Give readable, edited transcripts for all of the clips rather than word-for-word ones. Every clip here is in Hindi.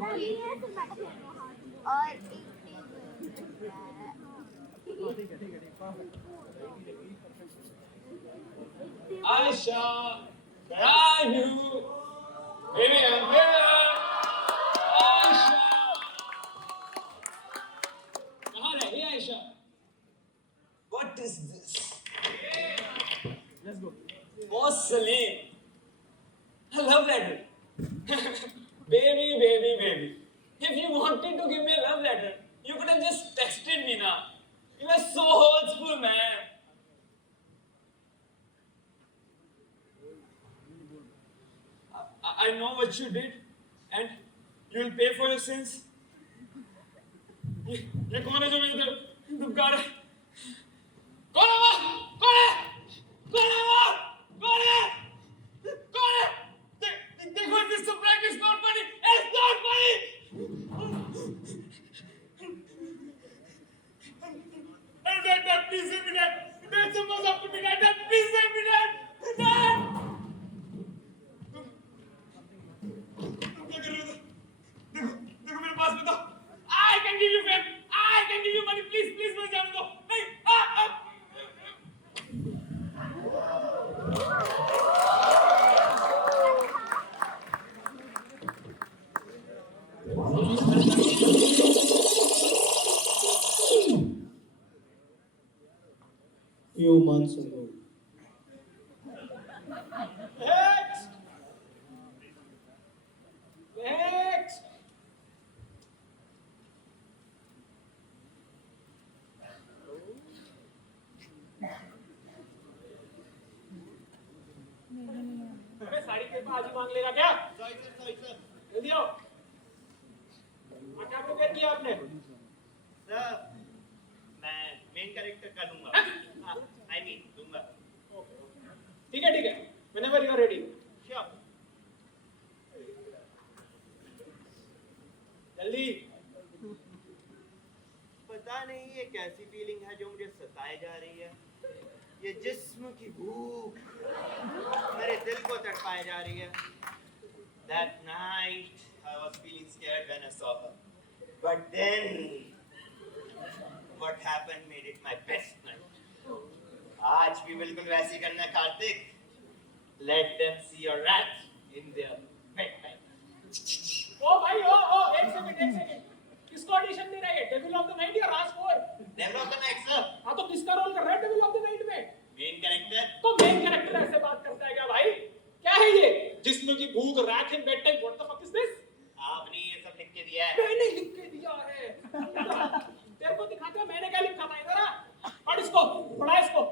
और एक Aisha, where are you? Baby, I'm here. Aisha, कहाँ रह गई Aisha? What is this? Let's go. Boss Salim, a love letter. Baby. If you wanted to give me a love letter, you could have just texted me now. You are so old school, man. I know what you did, and you'll pay for your sins. ये कौन है जो मुझे इधर धुपका रहा है? कौन है वो? कौन है? कौन है वो? कौन है? कौन है? देखो, this is prank. It's not funny. It's not funny. Dad, please save me, Dad. Dad, someone's after me, Dad. Dad, please save me, Dad. Dad. देखो मेरे पास बताओ. I can give you fame. I can give you money. Please मुझे जाने दो. नहीं. Few months ago. Next. अबे साड़ी के पास ही मांग लेगा क्या? सॉरी सर जल्दी आओ. क्या प्रिपेयर किया आपने? सर मैं मेन कैरेक्टर का लूंगा. आई मीन दूंगा. ठीक है. Whenever you are ready. Sure. जल्दी. पता नहीं ये कैसी फीलिंग है जो मुझे सताए जा रही है. ये जिस्म की भूख मेरे दिल को तड़पाए जा रही है. That night I was feeling scared when I saw her. But then what happened made it my best night. आज भी बिल्कुल वैसी करना Kartik. Let them see your wrath in their bedtime. ओ भाई ओ एक सेकंड. किसको ऑडिशन दे रहा है? डेविल ऑफ द नाइट या राज 4? Devil of the night sir. हाँ तो किसका रोल कर रहा है डेविल ऑफ द नाइट में? Main character. तो मेन कैरेक्टर ऐसे बात करता है क्या भाई? क्या है ये? जिस्म की भूख, wrath in bed time. What the fuck is this? आपने ये सब लिख के दिया है. मैंने लिख के दिया है. तेरे को दिखाते हैं मैंने क्या लिखा था इधर. पढ़ इसको, पढ़ा इसको.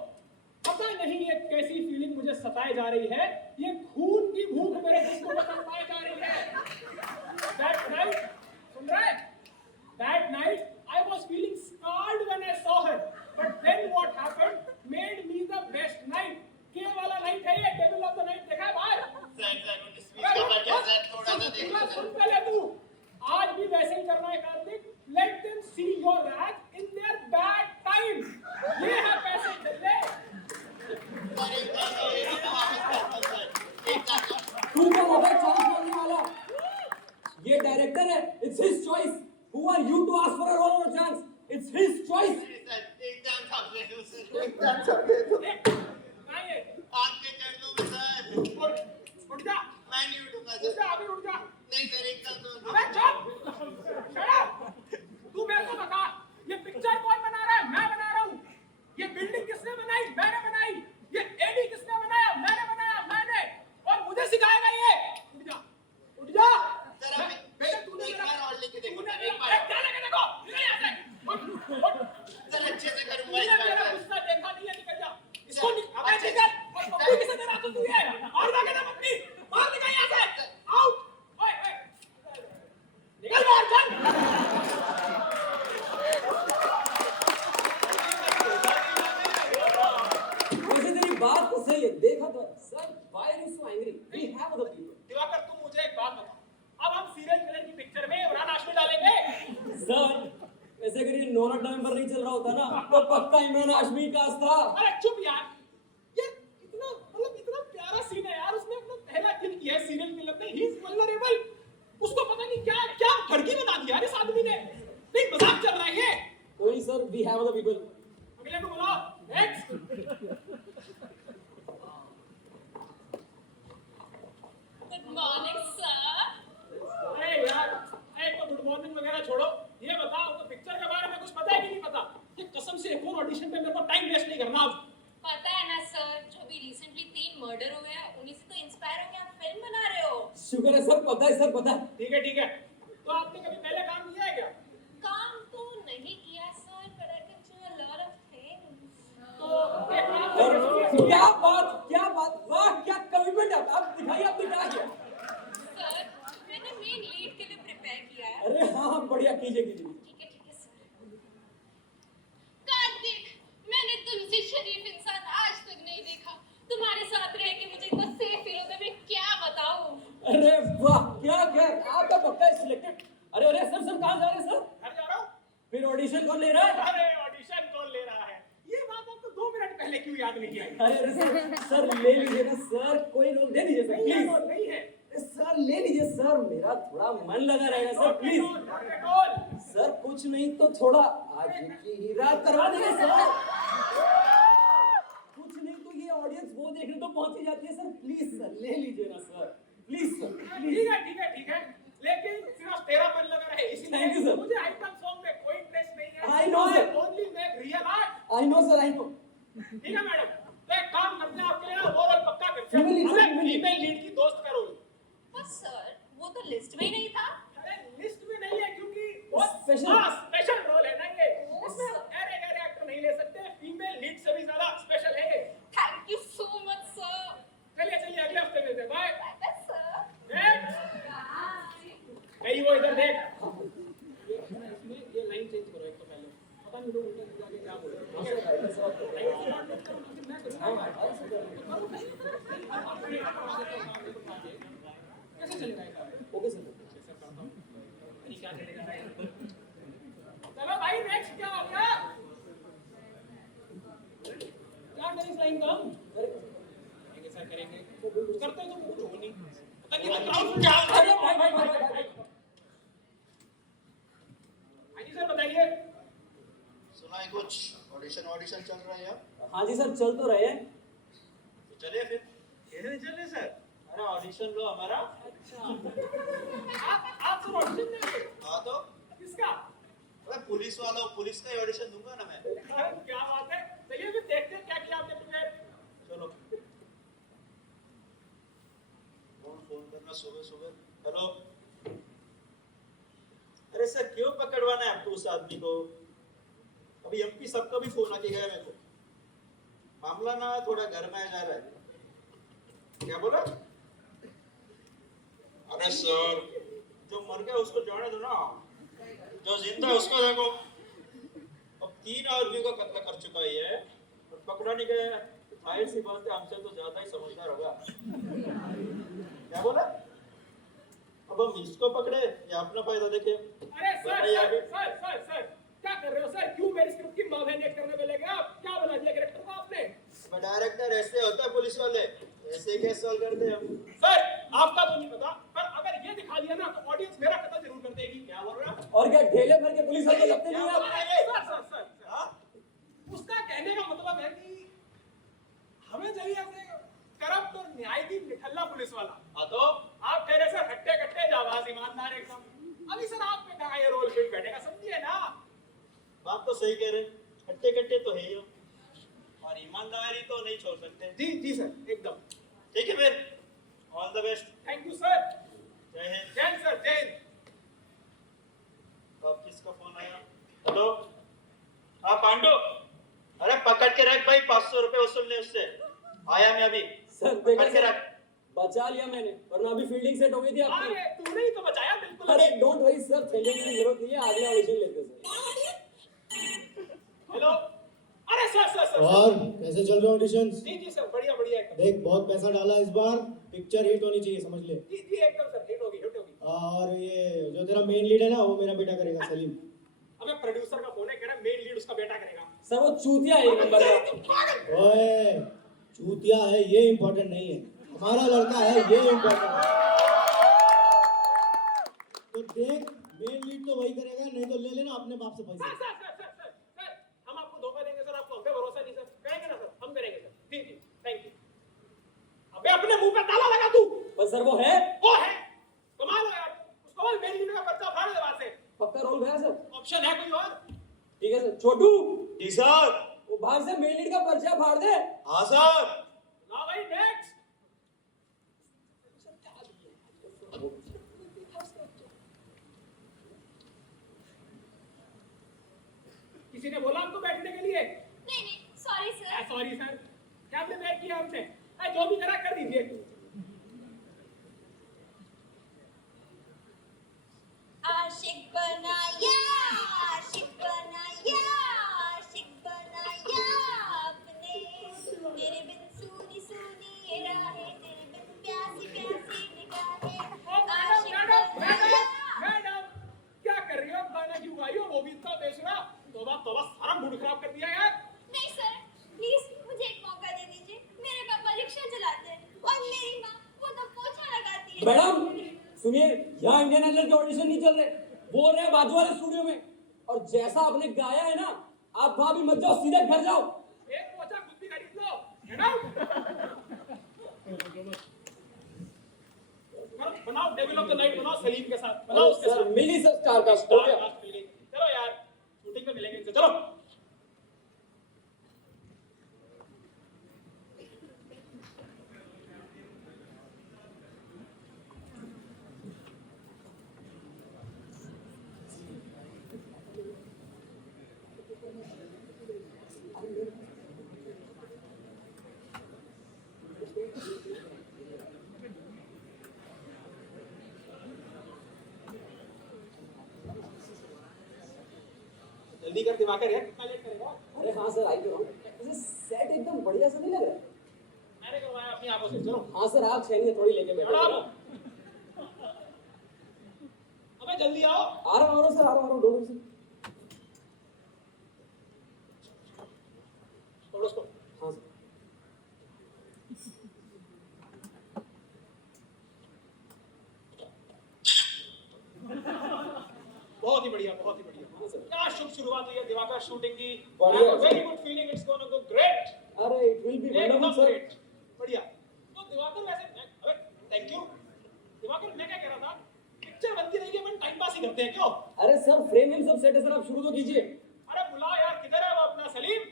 पता नहीं ये कैसी फीलिंग मुझे सताए जा रही है. ये खून की भूख मेरे जिस्म को तड़पाए जा रही है. That night, सुन रहा है? That night I was feeling scarred when I saw her. But then what happened made me the best night. के वाला नाइट है ये. डेविल ऑफ द नाइट देखा है बाहर? सर उन्हें स्पीच का पर क्या सर थोड़ा सा देखो. सुन पहले तू. आज भी वैसे ही करना है Kartik. Let them see your wrath in their bad times. ये है पैसे चले. तू क्या होगा चांस मांगने वाला? ये डायरेक्टर है. It's his choice. Who are you to ask for a role or a chance? It's his choice. एक चांस आप दे दो. नहीं है. आपके चरणों में सर. उठ जा. मैं नहीं उठूंगा उठ सर. जा अभी उठ जा. नहीं सर एक चांस और. अबे चुप. Shut up. तू मेरे को बता. ये पिक्चर कौन बना रहा है? मैं बना रहा हूँ. ये बिल्डिंग किसने बनाई? मैंने बनाई. ये एडी किसने बनाया? मैंने बनाया. और मुझे सिखाएगा ये. उठ जा. सर आप बेटा तूने एक बार और लिख के देखो. तूने एक बार. क्या लेके देखो. निकल यहाँ से. उठ. सर अच्छे से करूंगा तूने इस बार मेरा सर. गुस्सा देखा नहीं है. निकल जा. इसको अबे निकल. और पप्पी किसे दे रहा तू ये? और ना कहना पप्पी. बाहर निकल यहाँ से. आउट. ओए. निकल बाहर चल. वैसे तेरी बात तो सही है. देखा तो sir. Why are you so angry? We have other people. Diwakar तुम मुझे एक बात बताओ. अब हम सीरियल किलर की पिक्चर में इमरान हाशमी डालेंगे. सर ऐसे अगर ये नौरा नवंबर नहीं चल रहा होता ना तो पक्का इमरान हाशमी का था. अरे चुप यार. ये इतना प्यारा सीन है यार. उसने अपना पहला किल किया है सीरियल किलर ने. He is vulnerable. उसको पता नहीं क्या शुक्र है सर, पता है सर, पता है। ठीक है। तो आपने कभी पहले काम किया है क्या? काम तो नहीं किया sir, but I can do a lot of things. तो एक काम और करिए। क्या बात, वाह क्या कमिटमेंट है। आप दिखाइए आपने क्या किया। सर, मैंने मेन लीड के लिए प्रिपेयर किया है। अरे हाँ, बढ़िया, कीजिए। ठीक है सर। कार्तिक, मैंने तुमसे शरीफ इंसान आज तक नहीं देखा। तुम्हारे साथ रह के मुझे इतना सेफ फील होता है, मैं क्या बताऊं। अरे वाह, क्या आपका पक्का सिलेक्टेड। अरे सर कहाँ जा रहे हैं सर? घर जा रहा हूँ। फिर ऑडिशन कौन ले रहा है? अरे ऑडिशन कौन ले रहा है? ये बात आपको 2 मिनट पहले क्यों याद नहीं आई? अरे सर ले लीजिए ना सर, कोई रोक दे दीजिए सर प्लीज। नहीं है। सर ले लीजिए सर, मेरा थोड़ा मन लगा रहेगा सर प्लीज। कौन? सर कुछ नहीं तो थोड़ा आज की ही रात करवा देंगे सर। कुछ नहीं तो ये ऑडियंस वो देखने तो पहुंच ही जाती है सर। प्लीज सर ले लीजिए ना सर, प्लीज सर प्लीज। ठीक है। लेकिन सिर्फ तेरा मन लगा रहे इसीलिए। Thank you, sir. मुझे आइटम सॉन्ग में कोई इंटरेस्ट नहीं है। I know, sir. Only make real art. I know sir, I know. ठीक है मैडम, तो एक काम करते हैं, आपके लिए ना वो रोल पक्का करते Female lead, sir, हैं। female lead. फीमेल लीड की दोस्त का रोल। पर सर, वो तो लिस्ट में ही नहीं था। अरे लिस्ट में नहीं है क्योंकि बहुत Special. स्पेशल रोल है ना ये। Oh, इसमें sir. ऐरे एक्टर नहीं ले सकते। फीमेल लीड से भी ज्यादा स्पेशल है ये। Thank you so much sir. चलिए अगले हफ्ते मिलते हैं। बाय। Bye sir. नेक्स्ट। कहीं वो इधर देख। ये लाइन चेंज करो एक तो पहले। पता नहीं लोग उल्टा जाके क्या बोल रहे हैं। कैसे चलेगा ये काम? Okay sir. नहीं क्या चलेगा? चलो भाई नेक्स्ट क्या हो गया? क्या नहीं लाइन काम? करेंगे सर करेंगे। करते हैं तो कुछ हो नहीं। पता नहीं मैं क्राउड क्या? अरे भाई। हाँ जी सर बताइए। सुना है कुछ ऑडिशन चल रहा है यार। हाँ जी सर, चल तो रहे हैं। तो चलिए फिर। कैसे चले सर? अरे ऑडिशन लो हमारा। अच्छा आप सर ऑडिशन देंगे? हाँ तो किसका? अरे पुलिस का ही ऑडिशन दूंगा ना मैं। क्या बात है। चलिए फिर देखते हैं क्या किया आपने प्रिपेयर। चलो। फोन करना सुबह। हेलो। अरे सर क्यों पकड़वाना है आपको उस आदमी को? अभी एमपी सबका भी फोन आके गया मेरे को। मामला ना थोड़ा गरमाया जा रहा है। क्या बोला? अरे सर जो मर गया उसको जाने दो ना, जो जिंदा है उसको देखो। अब 3 आदमी का कत्ल कर चुका है ये और पकड़ा नहीं गया। जाहिर सी बात है हमसे तो ज्यादा ही समझदार होगा। क्या बोला? अब हम इसको पकड़े या अपना फायदा देखे? अरे सर क्या कर रहे हो सर? क्यों मेरी स्क्रिप्ट की मावेनेट करने में लगे आप? क्या बना दिया कैरेक्टर को आपने? डायरेक्टर ऐसे होता है, पुलिस वाले ऐसे केस सॉल्व करते हैं हम। सर आपका तो नहीं पता, पर अगर ये दिखा दिया ना तो ऑडियंस मेरा कत्ल जरूर कर देगी। क्या बोल रहे हो? और क्या ढेले भर के पुलिस वाले लगते नहीं क्या हैं बोल आप? रहे हैं? सर हाँ? उसका कहने का मतलब है कि हमें चाहिए ऐसे करप्ट और न्यायाधीन निठल्ला पुलिस वाला। हाँ तो आप कह रहे सर हट्टे कट्टे जाबाज ईमानदार एकदम। अभी सर आप पे कहाँ ये रोल फिट बैठेगा, समझिए ना। बात तो सही कह रहे। हट्टे कट्टे तो है ही हम, और ईमानदारी तो नहीं छोड़ सकते। जी सर एकदम। ठीक है फिर, all the best. Thank you sir. जय हिंद। जय हिंद सर, जय हिंद। अब किसका फोन आया? हेलो। हाँ पांडु, अरे पकड़ के रख भाई, 500 रुपए वसूल ले उससे। आया मैं अभी। सर पकड़ देखिए के सर, रख। बचा लिया मैंने, वरना अभी फील्डिंग सेट हो गई थी आपकी। अरे तूने ही तो बचाया बिल्कुल। अरे डोंट वरी सर, खेलने की जरूरत नहीं है, अगला ऑडिशन लेते हैं सर। हेलो। अरे सर और कैसे चल रहे ऑडिशंस? जी सर बढ़िया एकदम। देख बहुत पैसा डाला इस बार, पिक्चर हिट होनी चाहिए, समझ ले। जी एकदम सर, हिट होगी। और ये जो तेरा मेन लीड है ना, वो मेरा बेटा करेगा, सलीम। अबे प्रोड्यूसर का फोन है, कह रहा मेन लीड उसका बेटा करेगा। सर वो चूतिया है एक नंबर का। ओए चूतिया है ये इम्पोर्टेंट नहीं है, हमारा लड़का है ये इम्पोर्टेंट है। तो देख मेन लीड तो वही करेगा, नहीं तो ले लेना अपने बाप से पैसा। सर हम आपको धोखा देंगे सर, आपको हम पे भरोसा नहीं सर। करेंगे ना सर, हम करेंगे सर। Ji thank you. अबे अपने मुंह पे ताला लगा तू। पर सर वो है कमाल हो यार। उसको बोल मेन लीड का पर्चा फाड़ दे वहां से। पक्का रोल गया सर? ऑप्शन है कोई और? ठीक है सर। छोटू जी सर। वो बाहर से मेन लीड का पर्चा फाड़ दे। हाँ सर। ला भाई नेक्स्ट। किसी ने बोला आपको बैठने के लिए? नहीं नहीं, सॉरी सर। सॉरी सर, क्या आपने वेट किया हमसे? जो भी करा कर दीजिए। आशिक बनाया, आशिक बनाया, आशिक बनाया आपने। तेरे बिन सूनी सूनी राहें, तेरे बिन प्यासी प्यासी निगाहें। आशिक बनाया। मैडम, क्या कर रही हो? गाना क्यों गाई हो? वो भी इतना बेसुरा। तौबा तौबा, सारा मूड खराब कर दिया यार। नहीं सर, प्लीज मुझे एक मौका दे दीजिए। मेरे पापा रिक्शा चलाते हैं और मेरी माँ वो तो पोछा लगाती है। मैडम सुनिए, यहाँ इंडियन आइडल के ऑडिशन नहीं चल रहे, बोल रहे हैं बाजू वाले स्टूडियो में। और जैसा आपने गाया है ना, आप वहां भी मत जाओ, सीधे घर जाओ। एक पोछा खुद भी खरीद लो, मैडम। बनाओ डेविल ऑफ द नाइट, बनाओ सलीम के साथ, बनाओ उसके सर साथ। मिली सर स्टार का हो गया। चलो यार, शूटिंग में मिलेंगे इनसे, चलो। जल्दी कर दिवाकर यार, कितना लेट करेगा? अरे हाँ सर, आई तो सेट एकदम बढ़िया सा नहीं लग रहा है? मैंने करवाया अपनी आंखों से, चलो। हाँ सर, आप छेड़िए, थोड़ी लेके बैठो। मैडम, अबे जल्दी आओ। आ रहा हूँ सर, आ रहा हूँ, डोंट वरी। छोड़ो उसको। हाँ सर। बहुत ही बढ़िया, बहुत ही बढ़िया। क्या शुभ शुरुआत हुई है दिवाकर शूटिंग की। बढ़िया। Very good feeling, it's gonna go great. अरे इट विल बी एकदम वंडरफुल सर। ग्रेट, बढ़िया। तो दिवाकर वैसे, अबे थैंक यू। दिवाकर, मैं क्या कह रहा था, पिक्चर बनती रही है, अपन टाइम पास ही करते हैं क्यों? अरे सर, फ्रेम इन सब सेट है सर, आप शुरू तो कीजिए। अरे बुलाओ यार, किधर है वो अपना सलीम?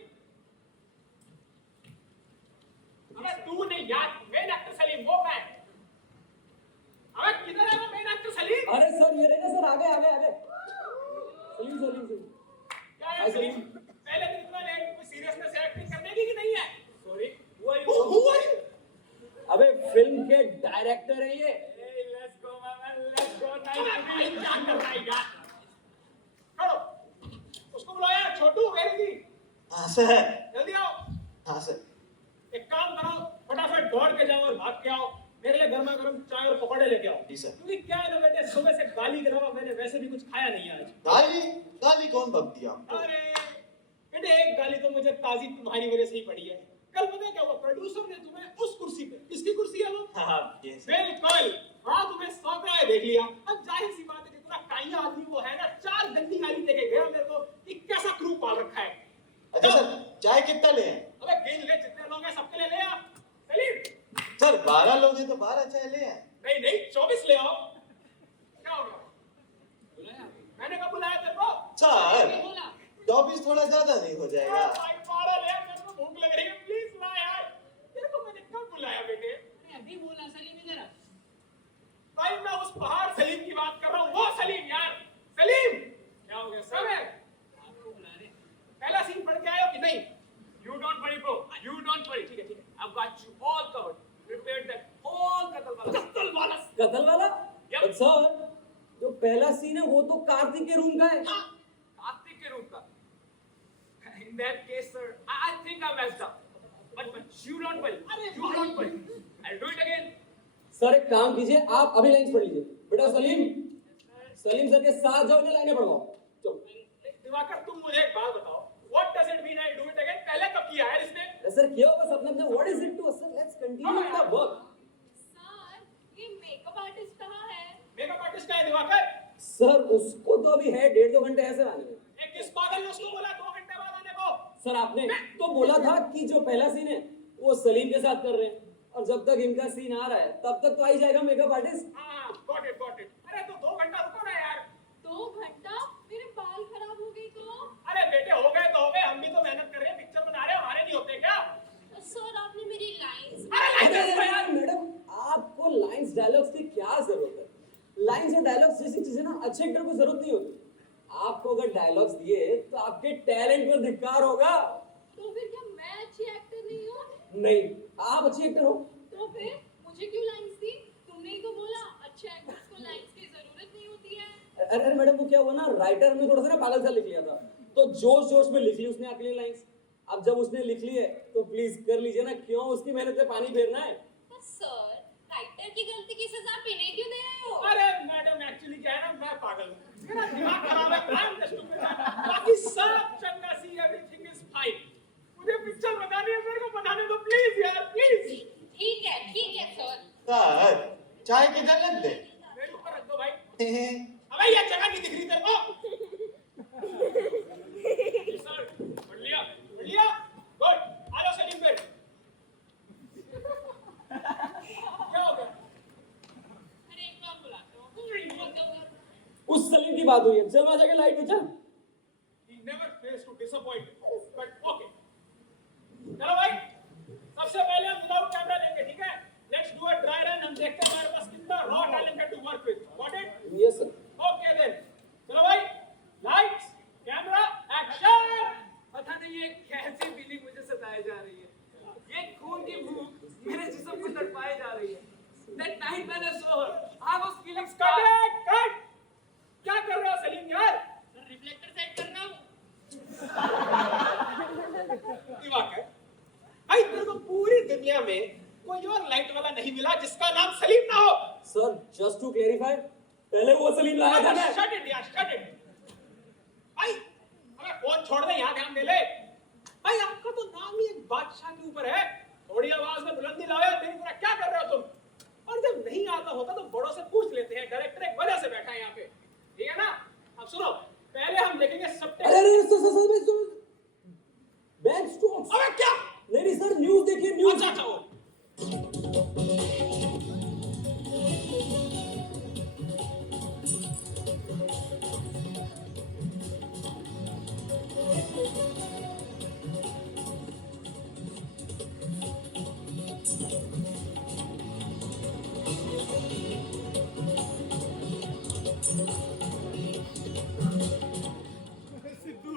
अबे तू नहीं यार, मेन एक्टर सलीम, वो मैं। अबे किधर है वो मेन एक्टर सलीम? अरे सर ये रहे ना सर, आ गए आ गए आ गए। सलीम सलीम सलीम। क्या है सलीम? पहले दिन इतना लेट, कोई सीरियसनेस एक्टिंग करने की कि नहीं है? Sorry, who are you? अबे फिल्म के डायरेक्टर है ये। Let's go man, let's go. Nice, क्या कर रहा है यार? छोड़ो उसको, बुलाओ यार। छोटू, वेयर इज ही? हाँ सर। जल्दी आओ। हाँ सर। एक काम करो, फटाफट दौड़ के जाओ और भाग के आओ, मेरे लिए गर्मा गर्म चाय और पकौड़े लेके आओ। जी सर। क्योंकि क्या है ना बेटे, सुबह से गाली के अलावा मैंने वैसे भी कुछ खाया नहीं आज। गाली? गाली कौन बक दिया आपको? अरे बेटे, एक गाली तो मुझे ताजी तुम्हारी वजह से ही पड़ी है। कल पता है क्या हुआ, प्रोड्यूसर ने तुम्हें उस कुर्सी पे, किसकी कुर्सी है वो? हाँ ये सर। बिल्कुल, हाँ तुम्हें सौंपा है, देख लिया। अब जाहिर सी बात है, जितना काइया आदमी वो है ना, 4 गंदी गाली देके गया मेरे को कि कैसा क्रू पाल रखा है। अच्छा सर, चाय कितना ले आए? अबे गिन ले, जितने लोग हैं सबके लिए ले आ। सलीम, सर 12 लोग हैं तो 12 चाय ले आए। नहीं नहीं, 24 ले आओ। क्या हो गया? बुलाया? मैंने कब बुलाया तेरे को? सर बोला 24 थोड़ा ज्यादा नहीं हो जाएगा? भाई 12 ले, मेरे को भूख लग रही है, प्लीज ला यार। तेरे को मैंने कब बुलाया बेटे? अभी बोला सलीम इधर आ। भाई मैं उस पहाड़ सलीम की बात कर रहा हूँ, वो सलीम यार। सलीम, क्या हो गया? सब है? आपको बुला रहे। पहला सीन पढ़ के आए हो कि नहीं? You don't worry, bro. You don't worry. ठीक है ठीक है। I've got you all covered. Prepared that whole कतल वाला. कत्ल वाला। कतल वाला? Yep. बट सर, जो पहला सीन है वो तो कार्तिक के रूम का है। कार्तिक के रूप का. In that case, sir, I think I messed up. But you don't worry. You don't worry. I'll do it again. Sir एक काम कीजिए, आप अभी लाइंस पढ़ लीजिए। बेटा सलीम, सलीम सर के साथ जाओ, इन्हें लाइनें पढ़वाओ। चलो। दिवाकर, तुम मुझे एक बात बताओ, what does it mean I do it again? पहले कब किया है इसने? अरे सर किया होगा सबने अपने, what is it to us sir? Let's continue with the work. Sir, ये मेकअप आर्टिस्ट कहाँ है? मेकअप आर्टिस्ट का है दिवाकर? सर उसको तो अभी है 1.5-2 घंटे ऐसे आने में। एक किस पागल ने उसको बोला 2 घंटे बाद आने को? सर आपने तो बोला था कि जो पहला सीन है वो सलीम के साथ कर रहे हैं, और जब तक इनका सीन आ रहा है तब तक तो आ ही जाएगा मेकअप आर्टिस्ट। हाँ, got it, got it. अरे तो 2 घंटा रुको ना यार। 2 घंटा? मेरे बाल खराब हो गई तो? अरे बेटे, हो गए तो हो गए, हम भी तो मेहनत कर रहे हैं, पिक्चर बना रहे हैं, हमारे नहीं होते क्या? सर, आपने मेरी लाइंस अरे यार मैडम, आपको लाइंस डायलॉग्स की क्या जरूरत है? लाइंस और डायलॉग्स जैसी चीजें ना अच्छे एक्टर को जरूरत नहीं होती। आपको अगर डायलॉग्स दिए तो आपके टैलेंट पर धिक्कार होगा। तो फिर क्या मैं अच्छी एक्टर नहीं हूँ? नहीं, आप अच्छी एक्टर हो। तो फिर मुझे क्यों लाइंस दी? तुमने ही तो बोला अच्छे एक्टर्स को लाइंस की जरूरत नहीं होती है। अरे मैडम, वो क्या हुआ ना, राइटर ने थोड़ा सा ना पागल सा लिख लिया था, तो जोश जोश में लिख ली उसने आपके लिए लाइंस। अब जब उसने लिख ली है तो प्लीज कर लीजिए ना, क्यों उसकी मेहनत पे पानी फेरना है। पर सर, राइटर की गलती की सजा आप इन्हें क्यों दे रहे हो? अरे मैडम, एक्चुअली क्या है ना, मैं पागल हूँ, मेरा दिमाग खराब है, आई एम जस्ट स्टूपिड। बाकी सब चंगा सी, एवरीथिंग इज फाइन। मुझे पिक्चर बनानी है, मेरे को बनाने दो प्लीज यार, प्लीज। ठीक है सर। सर, चाय किधर रख दे? मेरे ऊपर रख दो भाई। अबे ये जगह नहीं दिख रही तेरे को? सर, पढ़ लिया? गुड। आ जाओ सलीम पे। क्या हो गया? अरे एक बार बुलाता हूँ। उस सलीम की बात हुई है, चल वहां जाके लाइट नीचे। He never fails to disappoint, but okay. चलो भाई, सबसे पहले हम विदाउट कैमरा लेंगे, ठीक है? Let's do a dry run, हम देखते हैं हमारे पास कितना raw talent है to work with. Got it? Yes sir. Okay then. चलो भाई, lights, camera, action. पता नहीं ये कैसी फीलिंग मुझे सताई जा रही है। ये खून की भूख मेरे जिस्म को तड़पाए जा रही है। That night when I saw her, I was feeling Cut scared. it, cut. क्या कर रहे हो सलीम यार? रिफ्लेक्टर सेट कर रहा हूँ। ये वाकई भाई, तेरे को पूरी दुनिया में कोई और लाइट वाला नहीं मिला जिसका नाम सलीम ना हो। सर जस्ट टू क्लेरिफाई, पहले वो सलीम लाया था ना। शट इट यार, शट इट। भाई हमें फोन छोड़ दे, यहाँ ध्यान दे ले। भाई आपका तो नाम ही एक बादशाह के ऊपर है। थोड़ी आवाज में बुलंदी लाओ यार, मेरी तरह क्या कर रहे हो तुम? और जब नहीं आता होता तो बड़ों से पूछ लेते हैं, डायरेक्टर एक वजह से बैठा है यहाँ पे, ठीक है ना? अब सुनो, पहले हम देखेंगे सबटाइटल। अरे सर बैक स्टॉप। अबे क्या? नहीं सर, न्यूज़ देखिए, न्यूज़। अच्छा वो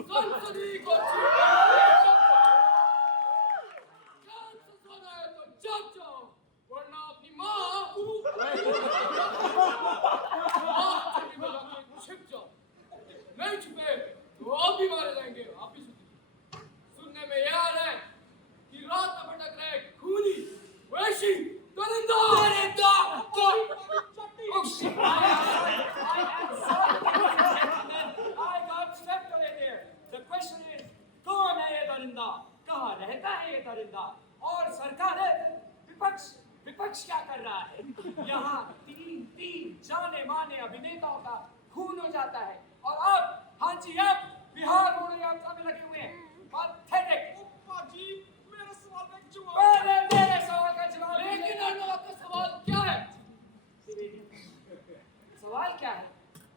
संसदी को सुना है तो जब जाओ, वरना अपनी माँ छिप जाओ। नहीं छुपे तो आप भी मारे जाएंगे। आप भी सुनने में यह आ रहा है कि रात में भटक रहे खूनी वैशी दरिंदा I got swept away there. The question is, कौन है ये दरिंदा? कहाँ रहता है ये दरिंदा? और सरकार विपक्ष क्या कर रहा है? यहाँ तीन जाने माने अभिनेताओं का खून हो जाता है, और अब हाँ जी, अब बिहार मोड़ यात्रा में लगे हुए हैं। Pathetic. मेरा सवाल का जवाब। पहले मेरे सवाल का जवाब दीजिए। लेकिन अर्णव का सवाल क्या है? सवाल क्या है?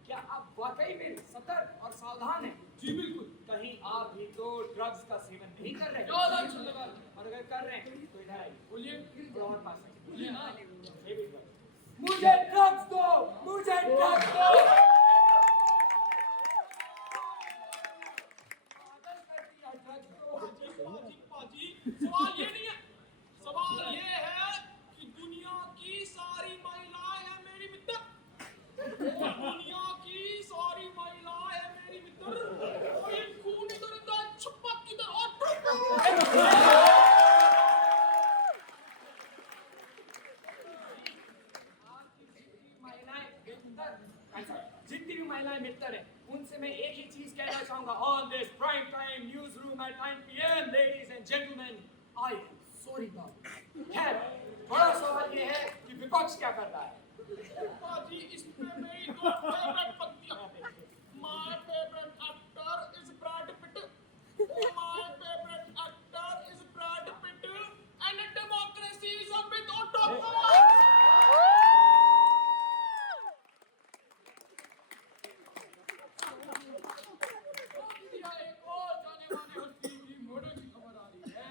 क्या आप वाकई में सतर्क और सावधान हैं? जी बिल्कुल। कहीं आप भी तो ड्रग्स का सेवन नहीं कर रहे? ज्यादा चलने वाला। और अगर कर रहे हैं तो इधर आइए, बोलिए। थोड़ा और पास आइए। बोलिए ना। ये भी इधर। मुझे ड्रग्स दो, मुझे ड्रग्स दो। पागल कर दिया, ड्रग्स दो। पाजी, सवाल ये नहीं है। सवाल ये है कि दुनिया की सारी महिलाएं हैं मेरी मित्र। दुनिया की सारी महिलाएं हैं मेरी मित्र। और ये खून इधर उधर छुपा किधर और जितनी भी महिलाएं मित्र हैं, उनसे मैं एक ही चीज कहना चाहूंगा। On this prime time newsroom at 9 PM, ladies and gentleman, I am sorry बाबू। खैर, बड़ा सवाल ये है कि विपक्ष क्या कर रहा है? पाजी, इसमें मेरी दो फेवरेट पंक्तियां हैं। My favorite actor is Brad Pitt. My favorite actor is Brad Pitt. And democracy is a myth on top of यहाँ एक और जाने माने हस्ती की मर्डर की खबर आ रही है।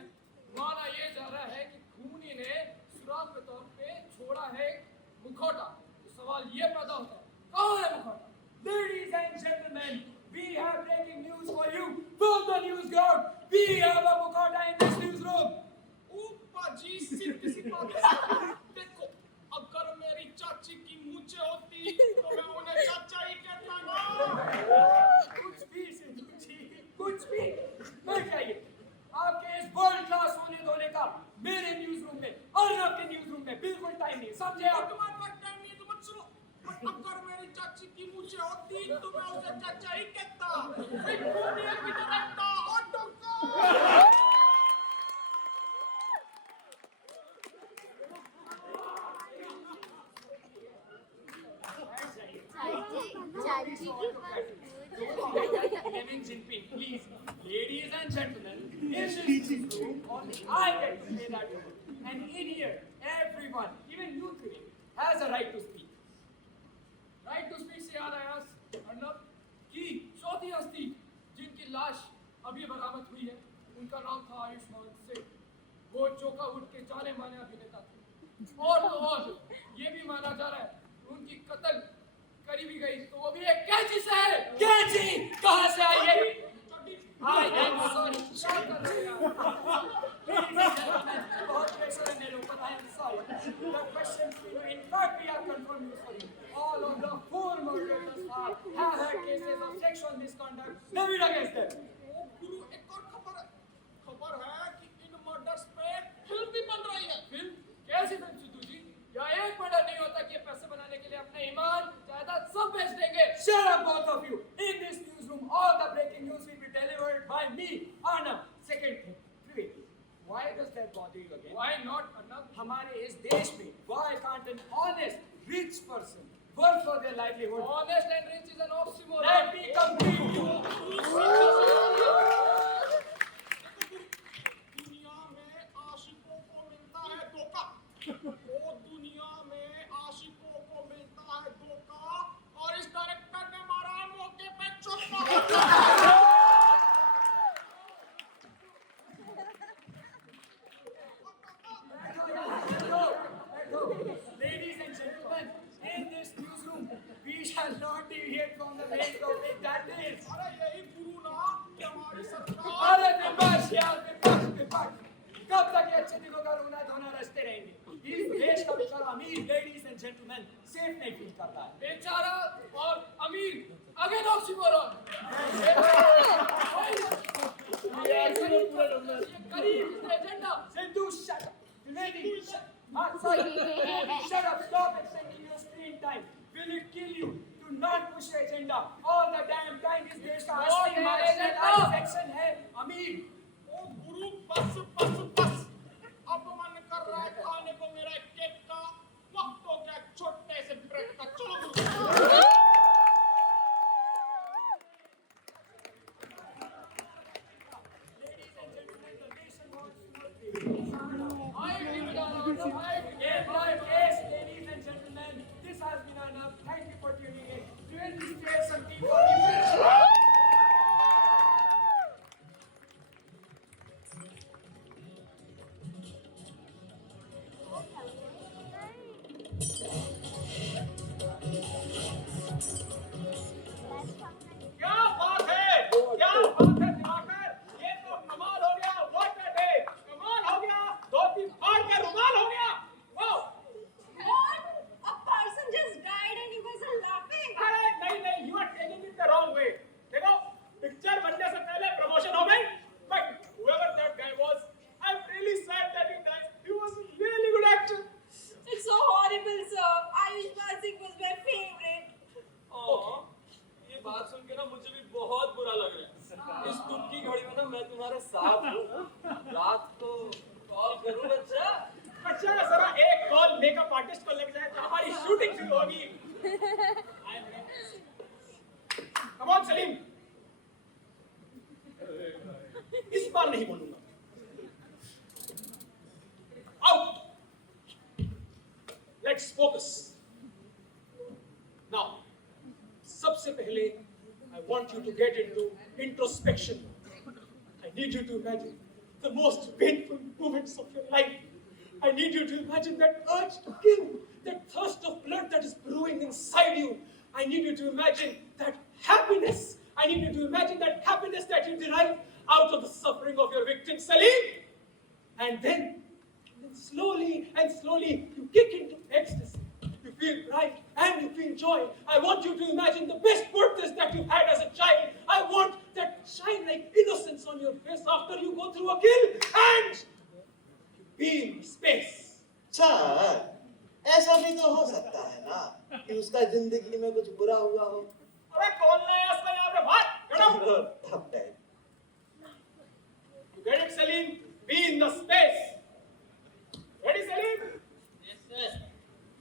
माना ये जा रहा है कि खूनी ने सुराग के तौर पे छोड़ा है मुखौटा। तो सवाल ये पैदा होता है, कहाँ है मुखौटा? Ladies and gentlemen, We have breaking news for you from the news ground. We have a Bukata in this newsroom. ऊपा जी सिद्ध सी बात है। देखो, अगर मेरी चाची की मूंछें होती तो मैं उन्हें चाचा ही कहता ना। कुछ भी सिद्धू जी, कुछ भी। मैं चाहिए आपके इस वर्ल्ड क्लास होने धोने का मेरे न्यूज रूम में और आपके न्यूज रूम में बिल्कुल टाइम नहीं, समझे आप? तुम्हारे पास टाइम नहीं है तो मत सुनो। अगर मेरी चाची की मूंछें होती तो मैं उसे चाचा ही कहता। फिर दुनिया की तरह ऑटो का। चाची की Living Jinping, please, ladies and gentlemen, in this room, only I get to say that word. And in here, everyone, even you three, has a right to speak. Right to speak से याद आया अर्नब कि चौथी हस्ती जिनकी लाश अभी बरामद हुई है, उनका नाम था आयुष्मान सिंह। वो चौका उठ के जाने माने अभिनेता थे। और तो और ये भी माना जा रहा है उनकी कत्ल करी भी गई तो वो भी एक कैंची से है। कैंची कहाँ से आई है? I am sorry. शॉर्ट कर रहे हैं। बहुत प्रेशर है मेरे ऊपर। I am sorry. The questions in fact we have confirmed you for you. All of the four murderers have had cases of sexual misconduct levied against them. ओ गुरु, एक और खबर है कि इन मर्डर्स पे फिल्म भी बन रही है। फिल्म? कैसी फिल्म सिद्धू जी? या एक मर्डर नहीं होता कि पैसे बनाने के लिए अपने ईमान जायदाद सब बेच देंगे। Shut up both of you. In this newsroom, all the breaking news will be delivered by me, Arnab. Second thing, Trivedi, why does that bother you again? Why not, Arnab? हमारे इस देश में why can't an honest, rich person work for their livelihood? Honest and rich is an oxymoron. Let me complete you. दुनिया में आशिकों को मिलता है धोखा। ओ दुनिया में आशिकों को मिलता है धोखा और इस डायरेक्टर ने मारा है मौके पे चौका। Ladies and gentlemen, in this newsroom, we shall not deviate from the main topic, that is. अरे यही गुरु ना कि हमारी सरकार। अरे विपक्ष यार, विपक्ष। कब तक ये अच्छे दिनों का रोना धोना रचते रहेंगे? इस देश का बेचारा अमीर, ladies and gentlemen, सेफ नहीं फील कर रहा है। बेचारा और अमीर अगेन ऑक्सीमोरन। ये गरीब agenda Sidhu shut up. Trivedi, sorry. Shut up, stop extending your screen time. Will it kill you to not push your agenda? All the damn time इस देश का असली marginalized section है अमीर। ओ गुरु, बस। अब मन कर रहा है खाने को मेरा केक का। वक्त हो गया छोटे से ब्रेक का। चलो गुरु। Ladies and gentlemen, the nation wants to know. Yes, ladies and gentlemen, this has been enough. Thank you for tuning in. During this day, some people क्या बात है दिवाकर, ये तो कमाल हो गया। व्हाट अ डे, कमाल हो गया। धोती फाड़ के रुमाल हो गया। वाह। What? A person just died and you guys are laughing. अरे नहीं, you are taking it the wrong way. देखो, पिक्चर बनने से पहले प्रमोशन हो गई। But whoever that guy was, I'm really sad that he died. He was a really good actor. It's so horrible, sir. Ayushman Singh was my favorite. ये बात सुन के ना मुझे भी बहुत बुरा लग रहा है। इस दुख की घड़ी में ना मैं तुम्हारे साथ हूँ। रात को कॉल करूँ बच्चा? अच्छा, जरा एक कॉल मेकअप आर्टिस्ट को लग जाए तो हमारी शूटिंग शुरू होगी। Come on, Salim. इस बार नहीं बोलूंगा। Out. Let's focus. Now, सबसे पहले I want you to get into introspection. I need you to imagine the most painful moments of your life. I need you to imagine that urge to kill, that thirst of blood that is brewing inside you. I need you to imagine that happiness. I need you to imagine that happiness that you derive out of the suffering of your victim, Salim. And then slowly and slowly, you kick into ecstasy. You feel pride and you feel joy. I want you to imagine the best birthdays that you had as a child. I want that shine like innocence on your face after you go through a kill and you be in space. Sir ऐसा भी तो हो सकता है ना कि उसका जिंदगी में कुछ बुरा हुआ हो अबे कौन लाया इसका यहाँ पे भाग Top ten. You get it, Salim? Be in the space. Ready, Salim? Yes, sir.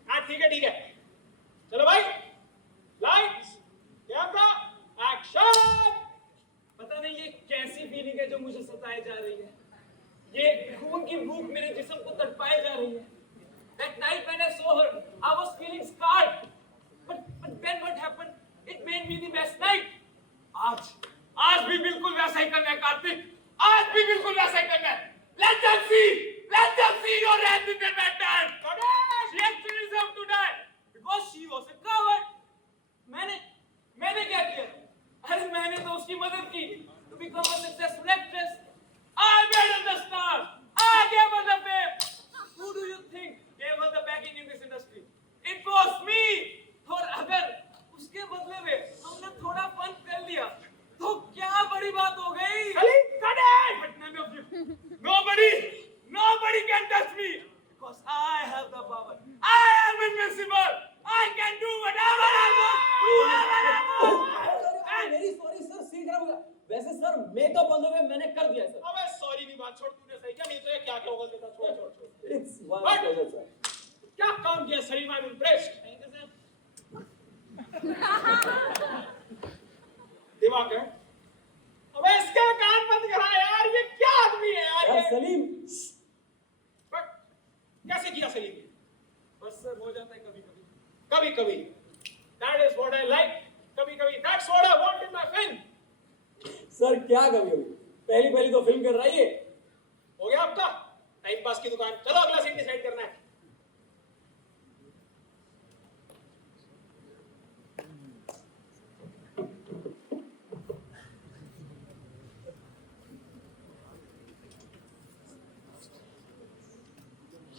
हाँ ठीक है चलो भाई लाइट्स कैमरा एक्शन पता नहीं ये कैसी फीलिंग है जो मुझे सताए जा रही है ये खून की भूख मेरे जिस्म को तड़पाए जा रही है That night when I saw her I was feeling scarred but then what happened it made me the best night आज भी बिल्कुल वैसा ही करना है कार्तिक आज भी बिल्कुल वैसा ही करना है Let them see your hands in their pattern. She actually deserved to die because she was a coward. मैंने क्या किया? अरे मैंने तो उसकी मदद की to become a successful actress. I made her the star. I gave her the fame. Who do you think gave her the backing in this industry? It was me. और अगर उसके बदले में हमने थोड़ा फन कर लिया तो क्या बड़ी बात हो गई? But none of you. Nobody can touch me because I have the power. I am invincible. I can do whatever I want. Very sorry sir, scene खराब हो गया। वैसे sir makeup on the way मैंने कर दिया सर। अबे सॉरी की बात छोड़ तूने सही क्या नहीं तो ये क्या क्या होगा तेरा छोड़। It's one pleasure sir. क्या काम किया सलीम I'm impressed. दिवाकर अबे इसका कान बंद करा यार ये क्या आदमी है यार यार सलीम बट कैसे किया सलीम ने बस सर हो जाता है कभी-कभी that is what I like कभी-कभी that's what I want in my film sir क्या कभी पहली तो फिल्म कर रही है हो गया आपका टाइम पास की दुकान चलो अगला सीन डिसाइड करना है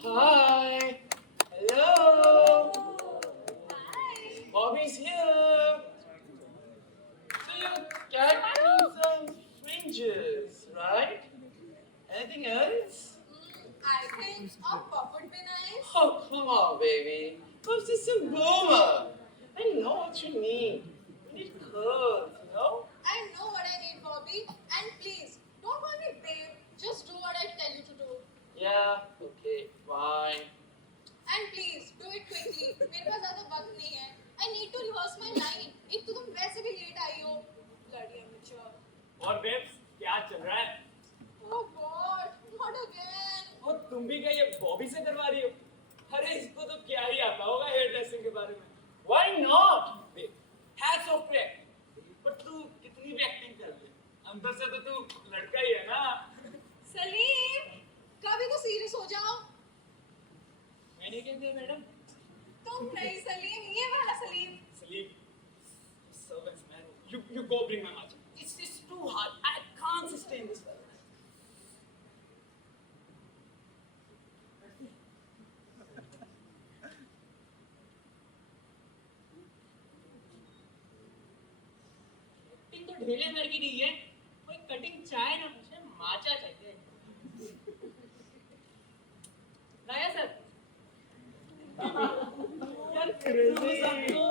Hi. Hello. Hi. Bobby's here. So you got me some fringes, right? Anything else? I think a puppet would be nice. Oh, come on, baby. I'm just a boomer. I know what you need. You need curls, you know? I know what I need, Bobby. And please, don't call me babe. Just do what I tell you to do. Yeah, okay, fine. And please, do it quickly. मेरे पास ज़्यादा वक्त नहीं है. I need to rehearse my line. एक तो तुम वैसे भी लेट आई हो. Bloody amateur. और babes, क्या चल रहा है? Oh God, not again. और तुम भी क्या ये बॉबी से करवा रही हो? अरे इसको तो क्या ही आता होगा हेयर ड्रेसिंग के बारे में. Why not? Hats off to act. But तू कितनी भी एक्टिंग कर ले. अंदर से तो तू लड़का ही है ना. सलीम, कभी तो सीरियस हो जाओ. मैंने क्या किया मैडम? तुम नहीं सलीम, ये वाला Salim. Salim, servants man. You go bring my matcha. It's too hard. I can't sustain this. तो ढेले भर की नहीं है कोई कटिंग चाय ना पूछे माचा चाहिए लाया सर यार सब तो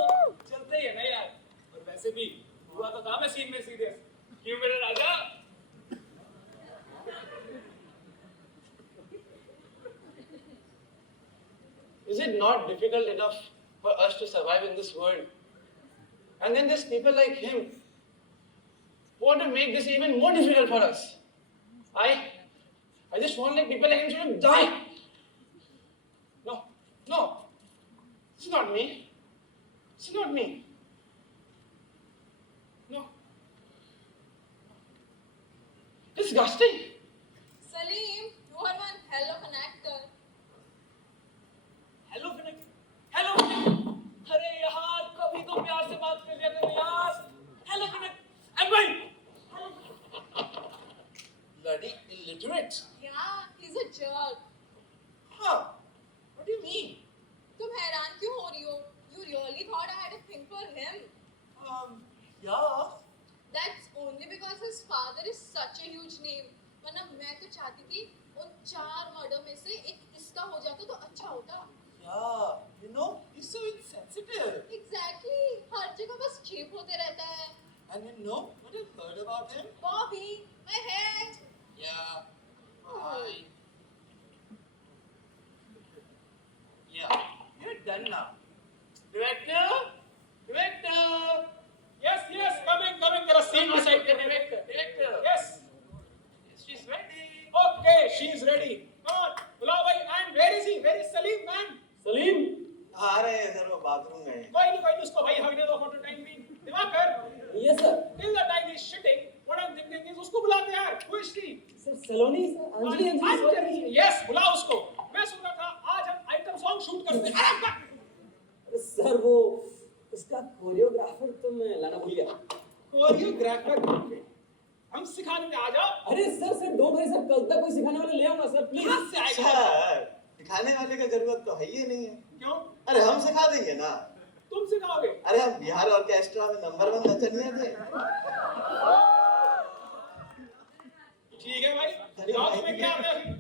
चलते ही है ना यार और वैसे भी हुआ तो था मैं सीन में सीरियस क्यों मेरे राजा Is it not difficult enough for us to survive in this world? And then there's people like him who want to make this even more difficult for us. I just want like people like him to die. No, it's not me. It's not me. No. Disgusting. Salim, you are one hell of an actor. Hello connect अरे यार कभी तो प्यार से बात कर लिया करो यार hello connect Yeah. That's only because his father is such a huge name. वरना मैं तो चाहती थी उन 4 मर्डर में से एक इसका हो जाता तो अच्छा होता. Yeah. You know, he's so insensitive. Exactly. हर जगह बस चीप होते रहता है. And you know what I've heard about him? Bobby, my head. Yeah. Fine. Yeah. You're done now. Director? Director? Yes, yes, coming. There are scene decide करने में. Director? Yes. She's ready. Okay, she's ready. Come on, बुलाओ भाई. And where is he? Where is Salim, man? Salim आ रहे हैं सर, वो बाथरूम गए हैं. कोई नहीं उसको भाई हगने दो for the time being. Diwakar, yes sir. till the time he's shitting, what I'm thinking is उसको बुलाते यार. Who is she? Sir Saloni sir, Anjali Anjali. Yes, बुलाओ उसको. मैं सुन रहा था आज हम आइटम सॉन्ग शूट करते हैं. अरे सर वो उसका कोरियोग्राफर तो मैं लाना भूल गया. कोरियोग्राफर हम सिखा देंगे. आ जाओ. अरे सर डोंट वरी सर, कल तक कोई सिखाने वाला ले आऊंगा सर प्लीज. कहाँ से आएगा? सर, दिखाने वाले का जरूरत तो है ही नहीं है. क्यों? अरे हम सिखा देंगे ना. तुम सिखाओगे? अरे हम बिहार ऑर्केस्ट्रा में नंबर 1 नचनिया थे. ठीक है भाई. जाओ तुम्हें क्या आता है?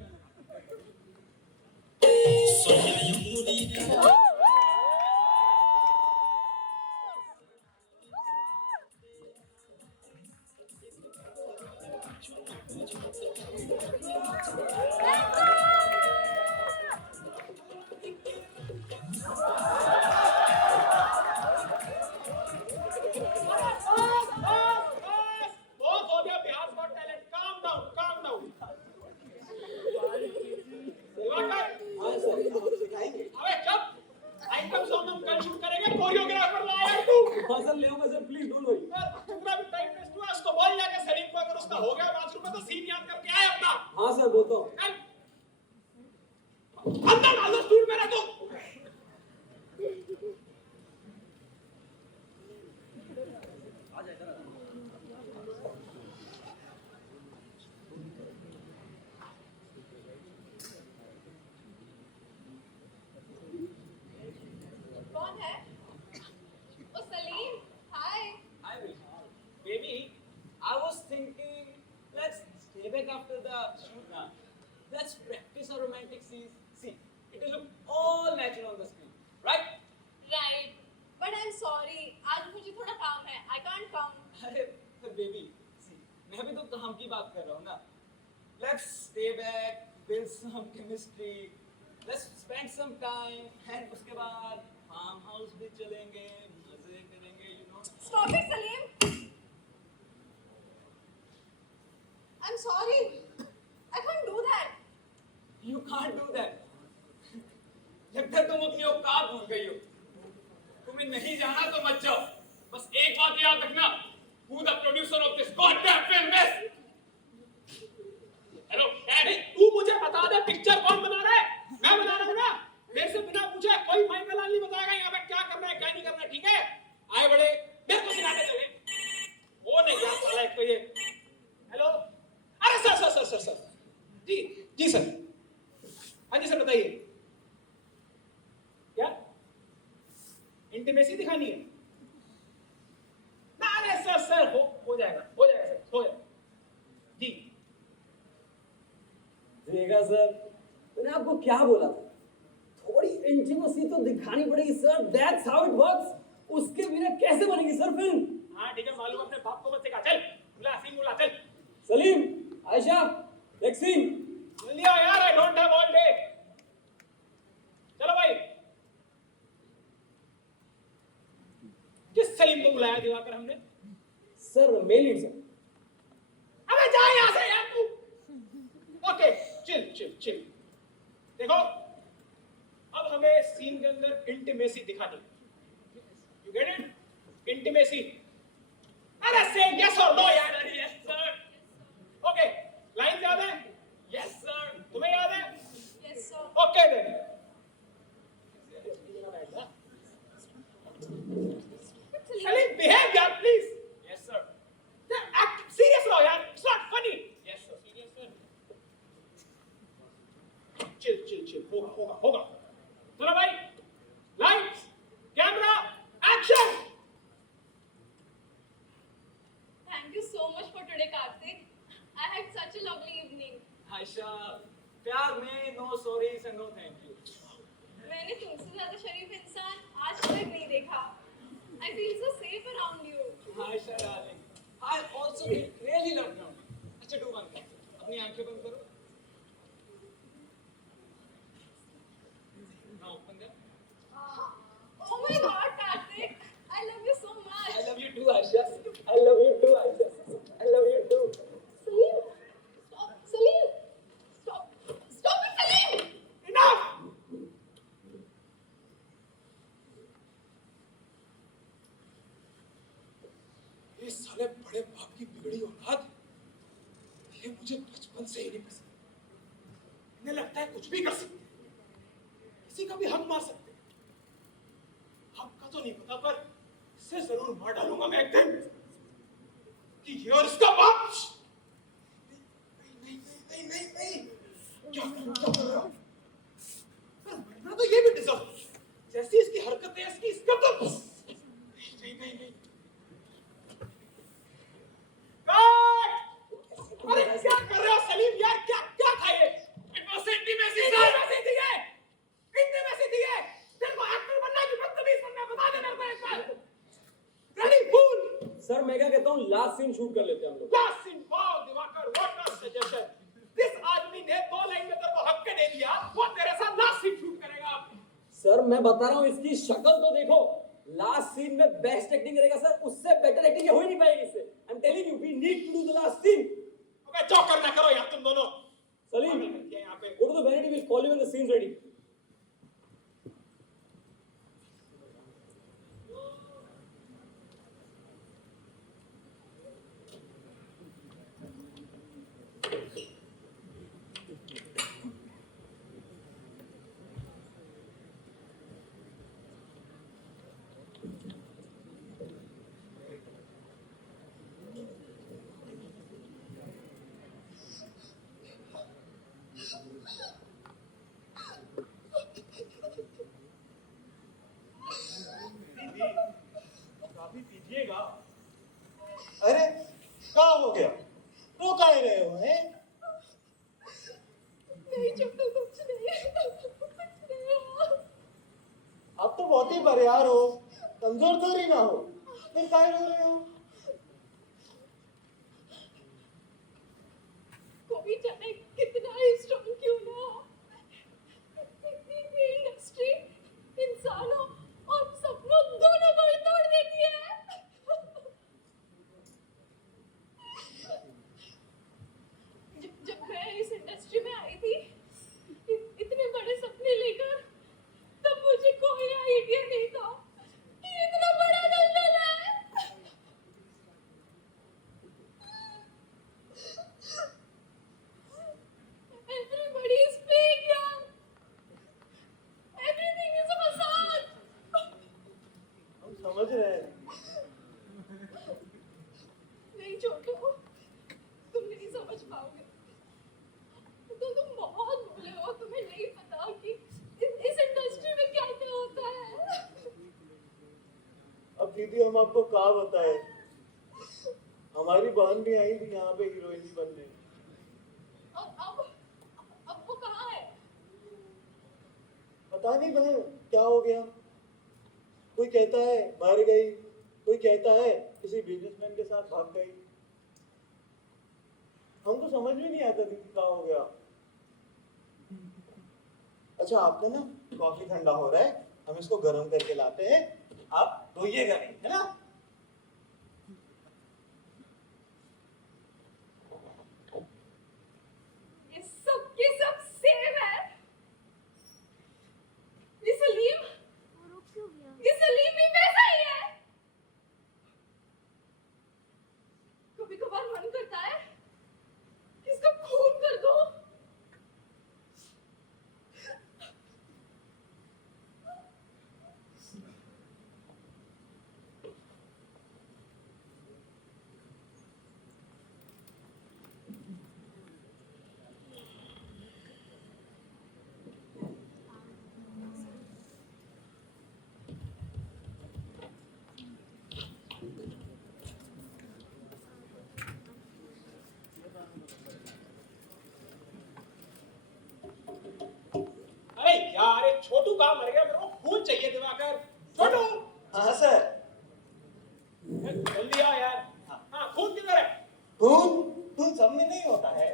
बहुत हो गया Bihar got talent. Calm down. Diwakar, हां सर. सिखाएंगे. अबे चुप. आइटम सॉन्ग हम कल शूट करेंगे. कोरियोग्राफर लाया है तू. हां सर ले आऊंगा सर प्लीज डोंट वरी. कितना भी टाइम वेस्ट हुआ. उसको बोल जाके सलीम को अगर उसका हो गया बाथरूम में तो सीन याद करके आए अपना. हां सर बोलता हूं. अंदर डाल दो स्टूल मेरा तुम. कौन है? ओ Salim. Hi. Hi, Vishal. Baby, I was thinking, let's stay back after the shoot now. Let's practice our romantic scenes. See, it will look all natural on the screen, right? Right. But I'm sorry. आज मुझे थोड़ा काम है. I can't come. अरे बेबी, see, मैं भी तो काम की बात कर रहा हूँ ना. Let's stay back, build some chemistry. Let's spend some time, and उसके बाद फार्म हाउस भी चलेंगे, मजे करेंगे, you know. Stop it, Salim. I'm sorry. I can't do that. You can't do that. लगता है तुम अपनी औकात भूल गई हो. तुम्हें नहीं जाना तो मत जाओ. बस एक बात याद रखना. Who the producer of this goddamn film is? Hello, Dad. तू मुझे बता दे पिक्चर कौन बना रहा है. मैं बना रहा हूँ ना. मेरे से बिना पूछे कोई माइक वाला नहीं बताएगा यहाँ पे क्या करना है क्या नहीं करना है. ठीक है? आए बड़े मेरे को सिखाने चले. वो नहीं यार साला एक तो ये. हेलो. अरे सर. जी सर. हाँ जी सर बताइए. क्या? इंटीमेसी दिखानी है. ना अरे सर हो जाएगा सर. हो जाएगा. जी. देखा सर, मैंने आपको क्या बोला था. थोड़ी इंटीमेसी तो दिखानी पड़ेगी sir. That's how it works. उसके बिना कैसे बनेगी सर फिल्म. हाँ ठीक है मालूम. अपने बाप को मत सिखा. चल बुला चल. Salim, Ayesha, next scene. लिया यार. I don't have all day. चलो भाई. किस सलीम को बुलाया दिवाकर हमने. Sir male lead sir. अबे जा यहाँ से यार तू. Okay chill. देखो अब हमें सीन के अंदर इंटीमेसी दिखानी. You get it. इंटीमेसी. अरे से यस और नो यार. Yes, sir. ओके लाइन याद है. Yes, sir. तुम्हें याद है. Yes, sir. Okay then. Salim behave यार please. Yes, sir. Act serious रहो यार. It's not funny. Yes, sir. Serious, sir. Chill होगा. चलो भाई. Lights camera action. Karthik. I had such a lovely evening. Ayesha, प्यार में no sorries and no thank you. मैंने तुमसे ज्यादा शरीफ इंसान आज तक नहीं देखा. I feel so safe around you. Ayesha darling, I also feel really loved now. अच्छा do one thing. अपनी आंखें बंद करो. Now open them. Oh my God, Karthik. I love you so much. I love you too, Aisha. I love you too, Aisha. I love you too. Salim, stop. Salim, stop. Stop it, Salim. Enough! ये साले बड़े बाप की बिगड़ी औलाद, ये मुझे बचपन से ही नहीं पसंद। इन्हें लगता है कुछ भी कर सकते, किसी का भी हक मार सकते। हक का तो नहीं पता, पर इसे जरूर मार डालूंगा मैं एक दिन। कि ये और इसका बाप। नहीं, नहीं, नहीं, नहीं, नहीं। क्या कर रहा हूं? पर मरना तो ये भी डिजर्व। जैसी इसकी हरकत है, इसका तो नहीं, नहीं, नहीं। अरे क्या कर रहे हो सलीम यार, क्या क्या था ये? It was intimacy थी ये। Intimacy थी ये। तेरे को एक्टर बनना है कि बदतमीज बनना है, बता दे मेरे को एक बार। Bloody fool! सर मैं क्या कहता हूँ लास्ट सीन शूट कर लेते हैं हम लोग। Last scene, wow, Diwakar, what a suggestion. जिस आदमी ने 2 लाइन में तेरे को हक दे दिया, वो तेरे साथ लास्ट सीन शूट करेगा अब। सर मैं बता रहा हूँ इसकी शक्ल तो देखो। लास्ट सीन में बेस्ट एक्टिंग करेगा सर, उससे बेटर एक्टिंग हो ही नहीं पाएगी इससे। I am telling you we need to do the last scene. अबे जो करना करो यार तुम दोनों। सलीम, ये यहाँ पे go to the vanity, we'll call you when the scene's ready. काफी पीजिएगा। अरे क्या हो गया? रो काहे रहे हो हैं? नहीं चुप, कुछ नहीं हुआ। आप तो बहुत ही बरियार हो, कमजोर थोड़ी ना हो, फिर काहे रो रहे हो? कोई चाहे कितना ही स्ट्रॉन्ग क्यों ना हो, इंडस्ट्री इंसानों और सपनों दोनों को ही तोड़ देती है। जब मैं इस इंडस्ट्री में आई थी, इतने बड़े सपने लेकर, तब मुझे कोई आइडिया नहीं था कि इतना बड़ा दलदल है। Everybody is fake, yaar. Everything is a facade. हम समझ रहे हैं। नहीं छोटू, तुम नहीं समझ पाओगे। तो तुम बहुत भोले हो, तुम्हें नहीं पता कि इस इंडस्ट्री में क्या क्या होता है। अब दीदी हम आपको क्या बताए, हमारी बहन भी आई थी यहाँ पे हीरोइन बनने। और अब वो कहाँ है? पता नहीं बहन क्या हो गया, कोई कहता है मर गई, कोई कहता है किसी बिजनेसमैन के साथ भाग गई। हमको समझ में नहीं आता दीदी क्या हो गया। अच्छा आपका ना कॉफी ठंडा हो रहा है, हम इसको गर्म करके लाते हैं, आप रोइएगा नहीं, है ना? ये सब के सब सेम है। ये सलीम भी वैसा ही है। कभी कभार मन करता है कि इसका खून कर दो। छोटू कहाँ मर गया? मेरे को खून चाहिए दिवाकर। छोटू हाँ सर। जल्दी आ यार। हाँ, खून किधर है? खून सब में नहीं होता है।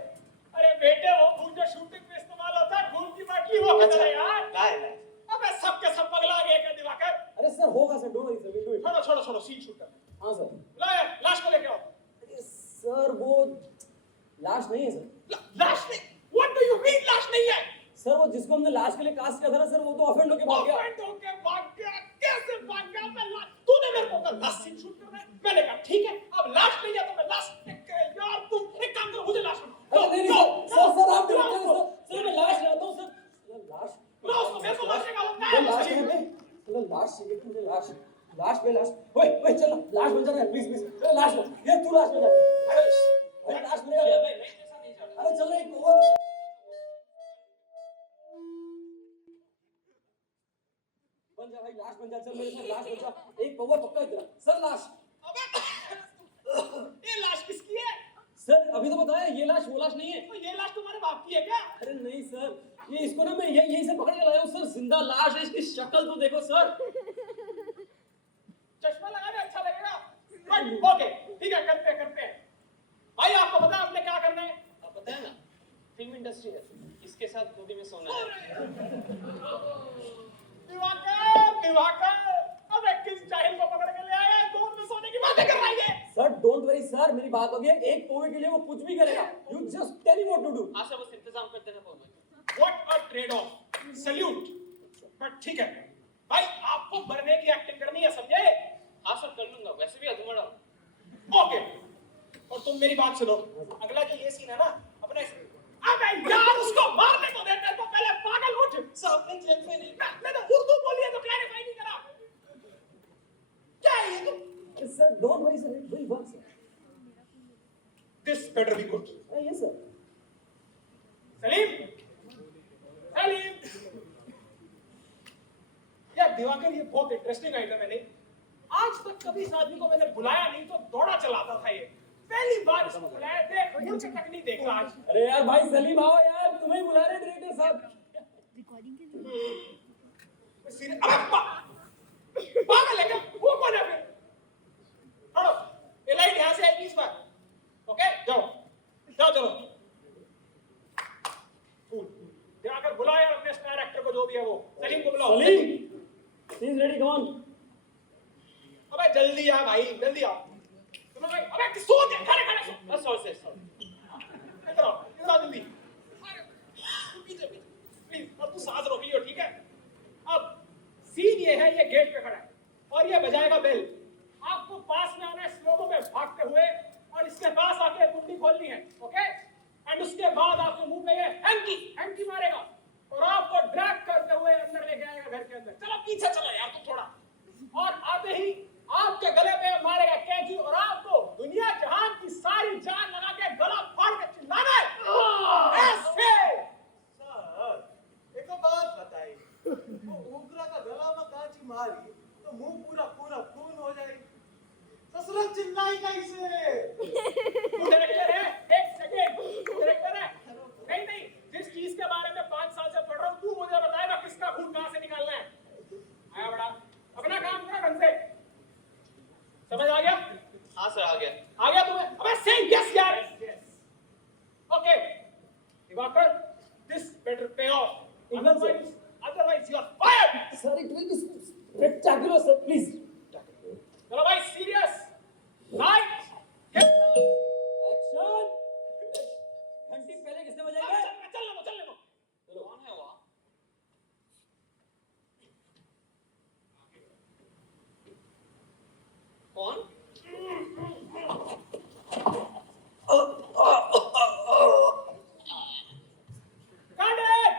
अरे बेटे, वो खून जो शूटिंग में इस्तेमाल होता है, खून की बाटली, वो किधर है यार? लाए। अबे सबके सब पगला गए क्या दिवाकर? अरे सर होगा sir, don't worry sir, will do it. छोड़ो सीन शूट कर। हाँ सर। ला यार, लाश को लेके आओ। अरे सर वो लाश नहीं है सर। लाश नहीं? What do you mean लाश नहीं है? सर वो जिसको हमने लाश के लिए कास्ट किया था ना सर, वो तो ऑफेंड होके भाग गया। ऑफेंड होके भाग गया? कैसे भाग गया? मैं लाश, तूने मेरे को कहा लाश सीन शूट करना है, मैंने कहा ठीक है, अब लाश नहीं है तो मैं लाश यार तुम एक काम करो, मुझे लाश अरे नहीं सर आप दिवाकर सर मैं लाश लाता हूँ सर। लाश ला उसको, मेरे को मारने का होता वो है। लाश है बे, चलो लाश चाहिए मुझे, लाश पे लाश। ओए चलो लाश बन जा, प्लीज लाश यार, तू लाश बन जा। अरे लाश बन जा, अरे चलो एक कौवा बन जा भाई, लाश बन जा, चल मेरे साथ लाश बन जा, एक कौवा पक्का है तेरा सर। लाश ये लाश किसकी है? सर अभी तो बताया, ये लाश वो लाश नहीं है। तो ये लाश तुम्हारे बाप की है क्या? अरे नहीं सर, ये इसको ना मैं यही से पकड़ के लाया हूँ सर, जिंदा लाश है, इसकी शक्ल तो देखो सर। चश्मा लगा दे, अच्छा लगेगा। ओके ठीक है, करते हैं। भाई आपको पता है आपने क्या करना है? आप पता है ना, फिल्म इंडस्ट्री है, इसके साथ गोदी में सोना है। दिवाकर अब एक किस जाहिल को पकड़ के ले आया है, गोद में सोने की बातें कर रही है। सर डोंट वरी सर, मेरी बात होगी, एक कौवे के लिए वो कुछ भी करेगा। You just tell him what to do. हाँ सर, बस इंतजाम करते हैं फोन में। What a trade-off, salute. But ठीक है भाई, आपको मरने की एक्टिंग करनी है, समझे? हाँ सर कर लूंगा, वैसे भी अधूरा हूँ। ओके, और तुम मेरी बात सुनो, अगला जो ये सीन है ना अपने, अबे यार उसको मारने को दे, तेरे को पहले पागल उठ। सामने क्लैरिफाई नहीं, मैंने उर्दू बोली है तो क्लैरिफाई नहीं करा। क्या है ये तुम? Sir don't worry sir, it will work sir. This better be good. Yes sir. Salim यार दिवाकर, ये बहुत इंटरेस्टिंग आइटम है। नहीं, आज तक कभी इस आदमी को मैंने बुलाया नहीं तो दौड़ा चलाता था ये, पहली बार इसको बुलाया, देख मुझे तक नहीं देखा आज। अरे यार भाई सलीम आओ यार, तुम्हें ही बुला रहे डायरेक्टर साहब। पागल है क्या? वो कौन है फिर? छोड़ो, ये लाइट यहाँ से आएगी इस बार। ओके जाओ चलो। दिवाकर बुलाओ यार अपने स्टार एक्टर को, जो भी है वो। सलीम को बुलाओ। Salim he is ready, come on. अबे जल्दी आ भाई, जल्दी आ। सुनो भाई, अबे सो के खड़े सो। बस सॉरी। इधर आओ जल्दी। पीछे प्लीज, अब तू सांस रोक लियो, ठीक है? अब सीन ये है, ये गेट पे खड़ा है और ये बजाएगा बेल। आपको पास में आना है स्लोमो में भागते हुए, और इसके पास आके कुंडी खोलनी है, ओके? एंड उसके बाद आपके मुंह में ये हैंकी मारेगा और आपको ड्रैग करते हुए अंदर लेके आएगा घर के अंदर। चलो पीछे चलो यार तुम थोड़ा। और आते ही आपके गले पे मारेगा कैंची और आपको दुनिया जहान की सारी जान लगा के गला फाड़ के चिल्लाना है ऐसे। सर एक बात बताइए, वो उगरा का गला में कांची मारी तो मुंह पूरा खून हो जाएगी, ससुर चिल्लाई कैसे? तू डायरेक्टर है, एक सेकंड, डायरेक्टर है? नहीं, जिस चीज के बारे में 5 साल से पढ़ रहा हूँ, तू मुझे बताएगा किसका खून कहाँ से निकालना है। आया बड़ा, अपना काम करो ढंग से। समझ आ गया? हाँ सर आ गया तुम्हें? अबे से यस यार। ओके दिवाकर, दिस बेटर पे of, otherwise you are fired। Sir it will be spectacular sir, please. चलो भाई सीरियस, लाइट एक्शन। घंटी पहले किसने बजाई है? चलने दो। कौन है वो? कौन? Cut it!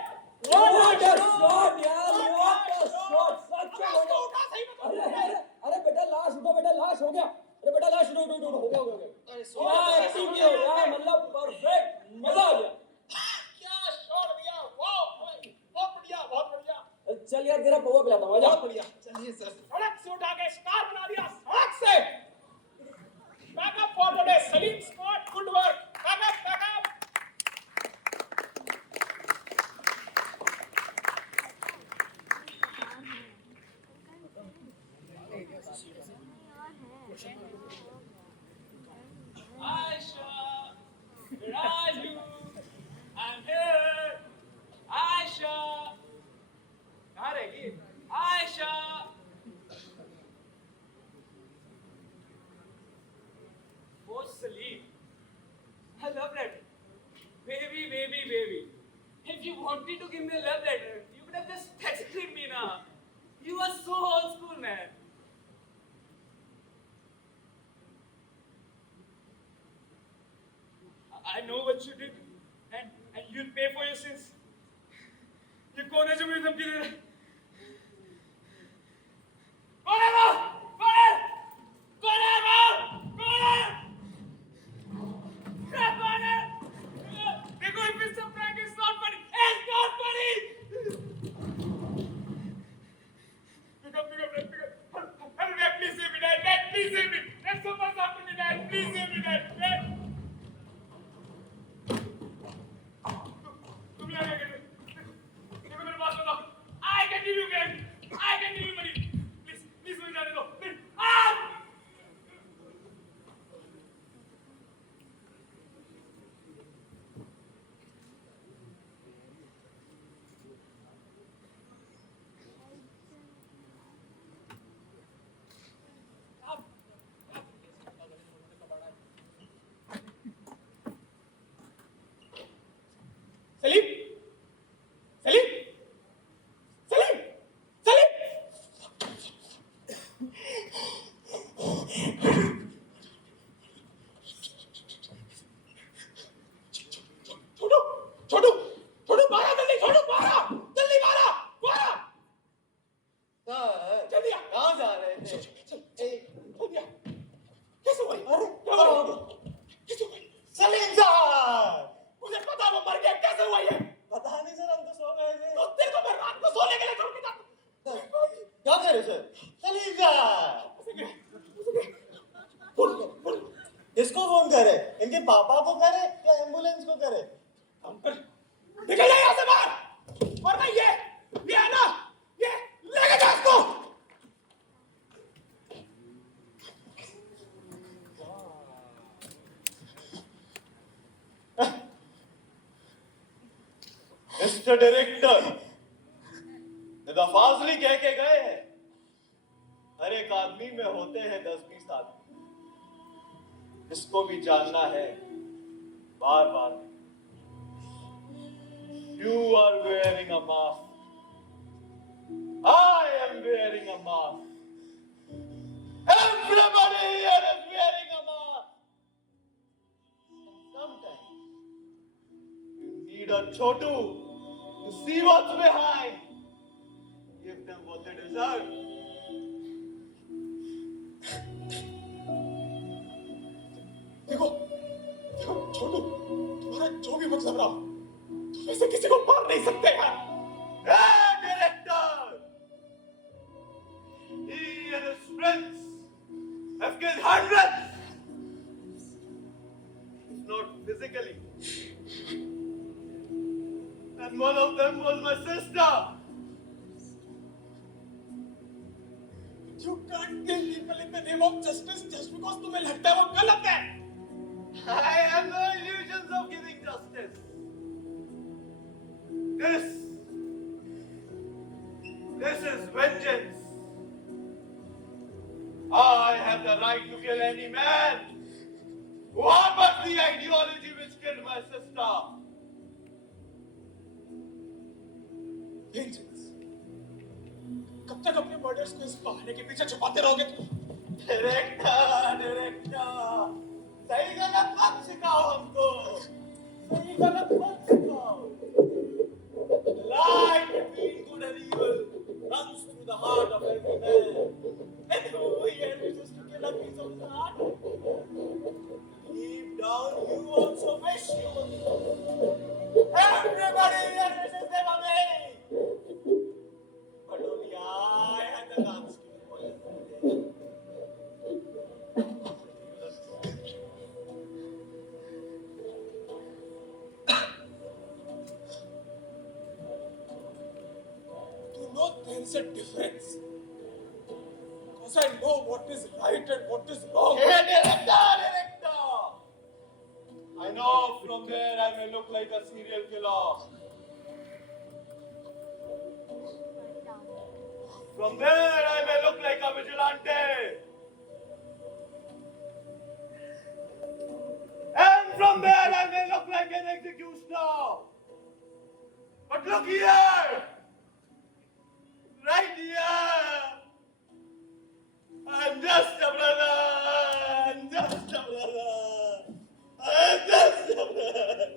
What a shot यार, what a shot, सच में हो गया। अरे बेटा लाश उठो, बेटा लाश हो गया। अरे बेटा लाश उठो, हो गया। अरे क्या एक्टिंग किया यार, मतलब परफेक्ट, मजा आ गया। क्या शॉट दिया, वाह भाई, बहुत बढ़िया। चल यार तेरा पौवा पिलाता हूँ, आजा। बहुत बढ़िया। चलिए सर। सड़क से उठा के स्टार बना दिया, सड़क से। Aisha, where are you? I'm here. Aisha. कहाँ रहेगी? Aisha. Oh, Salim. A love letter. Baby. If you wanted to give me a love letter, you could have just texted me now. You are so old school, man. I know what you did, and you'll pay for your sins. ये कौन है जो मुझे धमकी दे रहा है? कौन है वो? कौन है? कौन है वो? कौन है? कौन है? देखो, if it's a prank, it's not funny. It's not funny. Pick up. Help me, please save me, Dad. Dad, please save me. There's someone after me, Dad. Please save me, Dad. Dad. तुम यहाँ क्या कर रहे हो? देखो मेरे पास बताओ. I can give you money. I can give you money. Please मुझे जाने दो. Please. Salim. छोटू मारा जल्दी. छोटू मारा जल्दी. मारा. सर, जल्दी आ. कहाँ जा रहे थे? जल्दी आ. कैसे हुआ? अरे, क्या हुआ? कैसे हुआ? सलीम सर! मुझे पता वो मर गया. कैसे हुआ ये? पता नहीं सर, हम तो सो गए थे। तो तेरे को मैं रात को सोने के लिए छोड़ के जाता. क्या करे सर? सलीम सर! बोल. किसको फोन करे? इनके पापा को करे या एम्बुलेंस को करे? काम कर. निकल जा यहाँ से बाहर. वरना ये है ना, ये लेके जा इसको. मिस्टर डायरेक्टर, दादा फाजली कह के गए हैं, हर एक आदमी में होते हैं 10-20 आदमी. इसको भी जानना है बार. You are wearing a mask. I am wearing a mask. Everybody here is wearing a mask. Sometimes you need a chotu to see what's behind. Give them what they deserve. देखो छोटू, तुम्हारा जो भी मतलब रहा, तुम ऐसे किसी को मार नहीं सकते यार. Hey, director! He and his friends have killed hundreds, if not physically. And one of them was my sister. You can't kill people in the name of justice just because तुम्हें लगता है वो गलत है. I have no illusions of giving justice. This is vengeance. I have the right to kill any man who harbors the ideology which killed my sister. Vengeance. कब तक अपने मर्डर्स को इस बहाने के पीछे छुपाते रहोगे तुम? डायरेक्टर, सही गलत मत सिखाओ हमको. सही गलत मत सिखाओ. The line between good and evil runs through the heart of every man. And who here wishes to kill a piece of his heart? Deep down, you also wish you would. Everybody here wishes them away. But only I had the guts to do it. You know there is a difference. Because I know is right and what is wrong. Hey, director! I know from there I may look like a serial killer. From there I may look like a vigilante. And from there I may look like an executioner. But look here! Right here! I'm just a brother! I'm just a brother! I'm just a brother!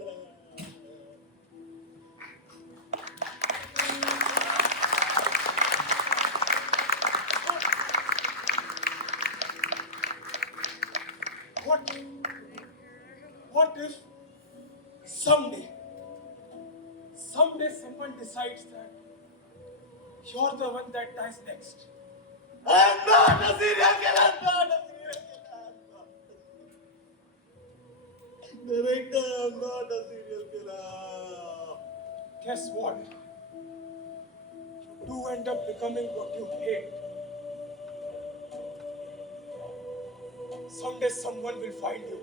What if someday someone decides that you're the one that dies next? I'm not a serial killer! I'm not a serial killer! Director, I'm not a serial killer! Guess what? You do end up becoming what you hate. Someday someone will find you